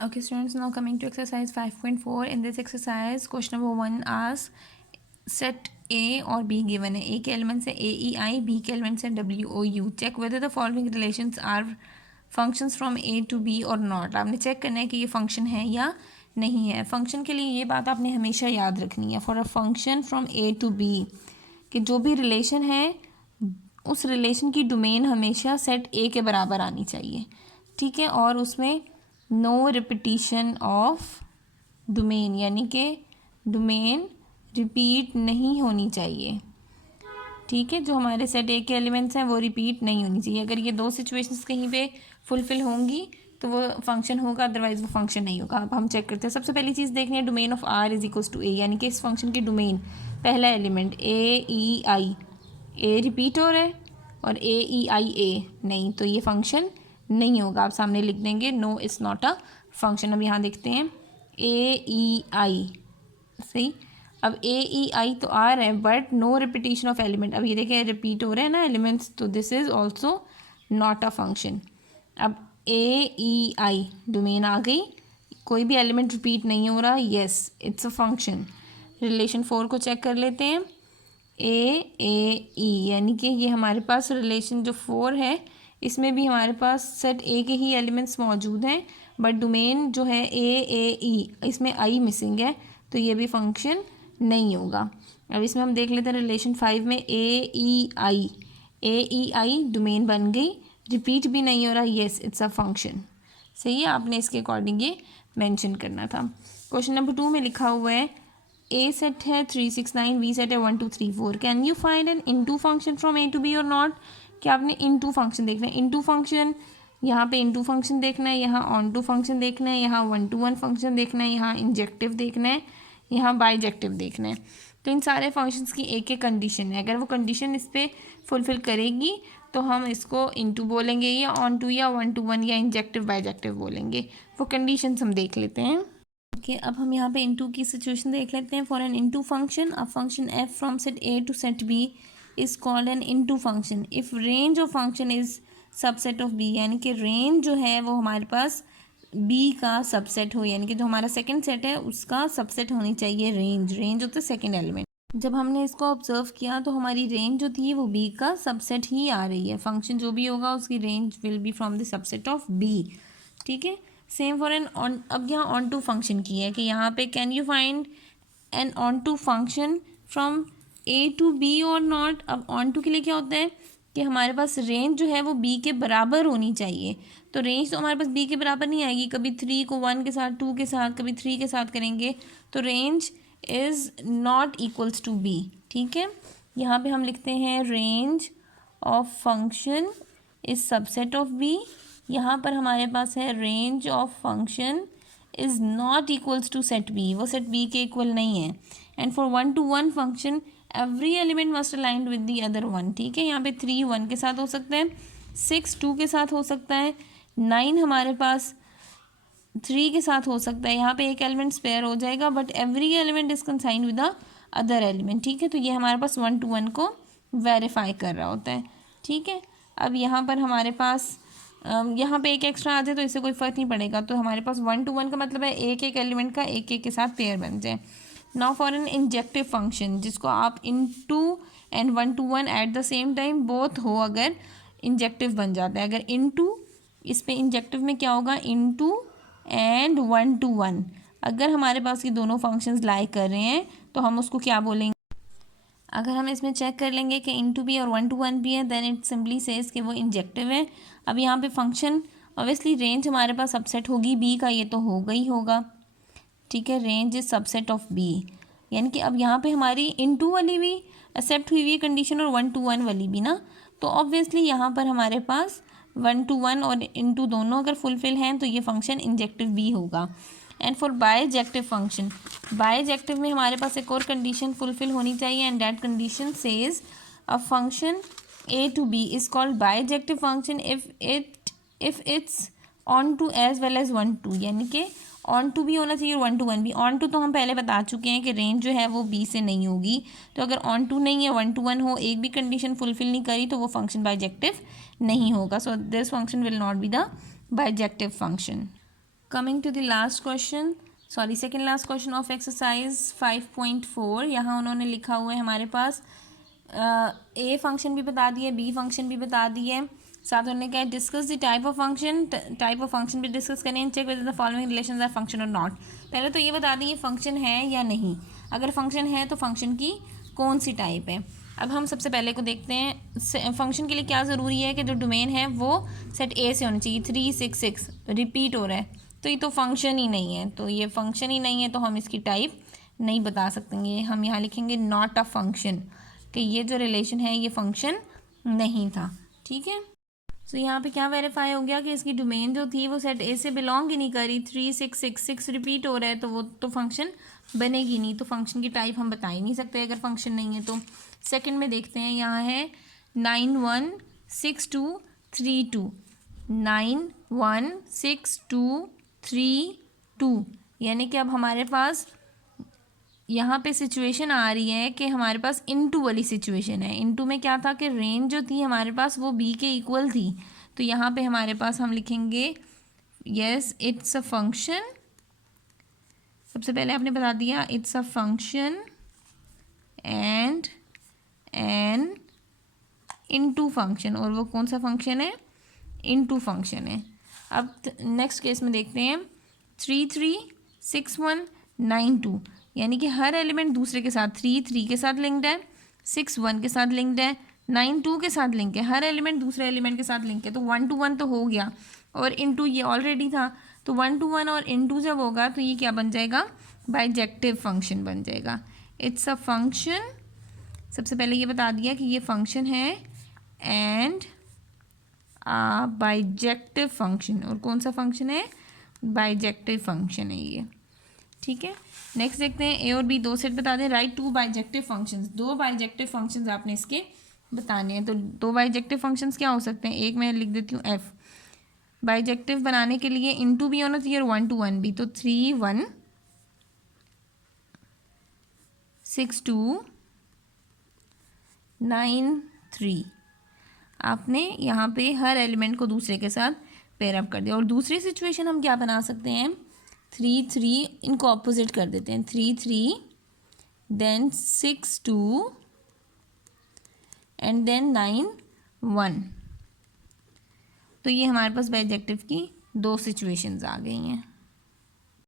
Okay, students, now coming to exercise 5.4. In this exercise, question number 1 asks set A or B given है. A के elements है A, E, I, B के elements है W, O, U. Check whether the following relations are functions from A to B or not. आपने check करना है कि ये फंक्शन है या नहीं है. फंक्शन के लिए ये बात आपने हमेशा याद रखनी है. For a function from A to B, कि जो भी रिलेशन है उस रिलेशन की डोमेन हमेशा सेट A के बराबर आनी चाहिए. ठीक है, और उसमें नो रिपीटिशन ऑफ डोमेन, यानी कि डोमेन रिपीट नहीं होनी चाहिए. ठीक है, जो हमारे सेट ए के एलिमेंट्स हैं वो रिपीट नहीं होनी चाहिए. अगर ये दो सिचुएशंस कहीं पे फुलफिल होंगी तो वो फंक्शन होगा, अदरवाइज वो फंक्शन नहीं होगा. अब हम चेक करते हैं. सबसे पहली चीज़ देखनी है domain of R is equals to A, यानी कि इस फंक्शन की डोमेन पहला एलिमेंट ए ई आई, ए रिपीट हो रहा है और ए ई आई ए नहीं, तो ये फंक्शन नहीं होगा. आप सामने लिख देंगे no it's not a function. अब यहाँ देखते हैं ए ई आई, सही. अब ए ई आई तो आ रहा है but no repetition of element. अब ये देखें रिपीट हो रहे हैं ना एलिमेंट्स, तो this is also not a function. अब ए ई आई डोमेन आ गई, कोई भी एलिमेंट रिपीट नहीं हो रहा, yes it's a function. Relation 4 को चेक कर लेते हैं. ए ई, यानी कि ये हमारे पास रिलेशन जो 4 है इसमें भी हमारे पास सेट ए के ही एलिमेंट्स मौजूद हैं, बट डोमेन जो है ए ई, इसमें आई मिसिंग है, तो ये भी फंक्शन नहीं होगा. अब इसमें हम देख लेते हैं रिलेशन 5 में ए ई आई डोमेन बन गई, रिपीट भी नहीं हो रहा, येस इट्स अ फंक्शन. सही है, आपने इसके अकॉर्डिंग ये मेंशन करना था. क्वेश्चन नंबर 2 में लिखा हुआ है ए सेट है 3 6 9, बी सेट है 1 2 3 4. Can you find an into function from A to B और नॉट. क्या आपने इनटू फंक्शन देखना है. इनटू फंक्शन यहाँ पे इनटू फंक्शन देखना है, यहाँ ऑन टू फंक्शन देखना है, यहाँ 1 to 1 फंक्शन देखना है, यहाँ इंजेक्टिव देखना है, यहाँ बाइजेक्टिव देखना है. तो इन सारे फंक्शंस की एक एक कंडीशन है. अगर वो कंडीशन इस पर फुलफिल करेगी तो हम इसको इनटू बोलेंगे, या ऑन टू, या 1 to 1, या इंजेक्टिव बाइजेक्टिव बोलेंगे. वो कंडीशंस हम देख लेते हैं. ओके, अब हम यहाँ पे इनटू की सिचुएशन देख लेते हैं. For an into function, a function F from set A to set B is called an into function if range of function is subset of B, यानी कि रेंज जो है वो हमारे पास बी का सबसेट हो, यानी कि जो हमारा सेकंड सेट है उसका सबसेट होनी चाहिए रेंज. रेंज होता है सेकंड एलिमेंट. जब हमने इसको ऑब्जर्व किया तो हमारी रेंज जो थी वो बी का सबसेट ही आ रही है. फंक्शन जो भी होगा उसकी range will be from the subset of B. ठीक है, सेम फॉर एन ऑन. अब यहाँ ऑन टू फंक्शन की है कि यहाँ पे can you find an onto function from A to B और नॉट. अब ऑन टू के लिए क्या होता है कि हमारे पास रेंज जो है वो बी के बराबर होनी चाहिए. तो रेंज तो हमारे पास बी के बराबर नहीं आएगी. कभी 3 को 1 के साथ, 2 के साथ, कभी 3 के साथ करेंगे, तो range is not equals to B. ठीक है, यहाँ पे हम लिखते हैं range of function is subset of B. यहाँ पर हमारे पास है range of function is not equals to set B, वो सेट बी के इक्वल नहीं है. And for 1 to 1 function every element must aligned with the other one. ठीक है, यहाँ पे 3 1 के साथ हो सकता है, 6 2 के साथ हो सकता है, 9 हमारे पास 3 के साथ हो सकता है. यहाँ पे एक एलिमेंट स्पेयर हो जाएगा, but every element is consigned with the other element. ठीक है, तो ये हमारे पास 1 to 1 को वेरीफाई कर रहा होता है. ठीक है, अब यहाँ पर हमारे पास यहाँ पे एक एक्स्ट्रा आ जाए तो इससे कोई फ़र्क नहीं पड़ेगा. तो हमारे पास 1 to 1 का मतलब है एक एक एलिमेंट का एक एक के साथ पेयर बन जाए. Now for an injective function, जिसको आप into and 1 to 1 at the same time both हो, अगर इंजेक्टिव बन जाता है. अगर इनटू, इस पे इंजेक्टिव में क्या होगा, इनटू एंड 1 to 1. अगर हमारे पास ये दोनों फंक्शंस लाई कर रहे हैं तो हम उसको क्या बोलेंगे. अगर हम इसमें चेक कर लेंगे कि इनटू भी और 1 to 1 भी है, देन इट सिंपली सेज कि वो इंजेक्टिव है. अब यहाँ पे फंक्शन ऑब्वियसली रेंज हमारे पास सबसेट होगी बी का, ये तो होगा ही होगा. ठीक है, range is subset of B, यानी कि अब यहाँ पे हमारी इनटू वाली भी एक्सेप्ट हुई हुई कंडीशन और 1 to 1 वाली भी ना. तो ऑब्वियसली यहाँ पर हमारे पास 1 to 1 और इनटू दोनों अगर फुलफिल हैं तो ये फंक्शन इंजेक्टिव बी होगा. And for bijective function, bijective में हमारे पास एक और कंडीशन फुलफिल होनी चाहिए, and that condition says a function A to B is called bijective function if it's onto as well as एज 1 2, यानी कि ऑन टू भी होना चाहिए और 1 to 1 भी. ऑन टू तो हम पहले बता चुके हैं कि रेंज जो है वो बी से नहीं होगी. तो अगर ऑन टू नहीं है, 1 to 1 हो, एक भी कंडीशन फुलफिल नहीं करी, तो वो फंक्शन बायजेक्टिव नहीं होगा. So this function will not be the bijective function. Coming to the last question, sorry second last question of exercise 5.4। यहाँ उन्होंने लिखा हुआ है हमारे पास ए फंक्शन भी बता दिए, बी फंक्शन भी बता दिए, साथ उन्होंने क्या है discuss the type of function भी डिस्कस करें, check whether the following relations are function और नॉट। पहले तो ये बता दें ये फंक्शन है या नहीं, अगर फंक्शन है तो फंक्शन की कौन सी टाइप है। अब हम सबसे पहले को देखते हैं फंक्शन के लिए क्या ज़रूरी है कि जो डोमेन है वो सेट ए से होना चाहिए। 3 6 6 रिपीट हो रहा है तो ये तो फंक्शन ही नहीं है, तो ये फंक्शन ही नहीं है तो हम इसकी टाइप नहीं बता सकते। हम यहाँ लिखेंगे नॉट अ फंक्शन, कि ये जो रिलेशन है ये फंक्शन नहीं था। ठीक है, तो यहाँ पे क्या वेरीफाई हो गया कि इसकी डोमेन जो थी वो सेट ए से बिलोंग ही नहीं करी। 3 6 6 6 रिपीट हो रहा है तो वो तो फंक्शन बनेगी नहीं, तो फंक्शन की टाइप हम बता ही नहीं सकते अगर फंक्शन नहीं है तो। सेकंड में देखते हैं, यहाँ है 9 1 6 2 3 2, 9 1 6 2 3 2, यानी कि अब हमारे पास यहाँ पे सिचुएशन आ रही है कि हमारे पास इनटू वाली सिचुएशन है। इनटू में क्या था कि रेंज जो थी हमारे पास वो बी के इक्वल थी, तो यहाँ पे हमारे पास हम लिखेंगे यस इट्स अ फंक्शन। सबसे पहले आपने बता दिया it's a function and an into function, और वो कौन सा फंक्शन है, इनटू फंक्शन है। अब नेक्स्ट केस में देखते हैं 3 3 6 1 9 2, यानी कि हर एलिमेंट दूसरे के साथ 3 3 के साथ लिंक्ड है, 6 1 के साथ लिंक्ड है, 9 2 के साथ लिंक है, हर एलिमेंट दूसरे एलिमेंट के साथ लिंक है, तो 1 to 1 तो हो गया, और इनटू ये ऑलरेडी था, तो 1 to 1 और इनटू जब होगा तो ये क्या बन जाएगा, बाइजेक्टिव फंक्शन बन जाएगा। इट्स अ फंक्शन, सबसे पहले ये बता दिया कि ये फंक्शन है एंड बाइजेक्टिव फंक्शन, और कौन सा फंक्शन है, बाइजेक्टिव फंक्शन है ये। ठीक है, नेक्स्ट देखते हैं ए और बी दो सेट बता दें। Right 2 bijective functions, 2 bijective functions आपने इसके बताने हैं। तो 2 बाइजेक्टिव फंक्शंस क्या हो सकते हैं, एक मैं लिख देती हूँ एफ। बाइजेक्टिव बनाने के लिए इनटू भी होना चाहिए और 1 to 1 भी, तो 3 1 6 2 9 3, आपने यहाँ पे हर एलिमेंट को दूसरे के साथ पेयर अप कर दिया। और दूसरी सिचुएशन हम क्या बना सकते हैं, 3 3, इनको ऑपोजिट कर देते हैं, 3 3 देन 6 2 एंड देन 9 1, तो ये हमारे पास बाइजेक्टिव की 2 सिचुएशंस आ गई हैं।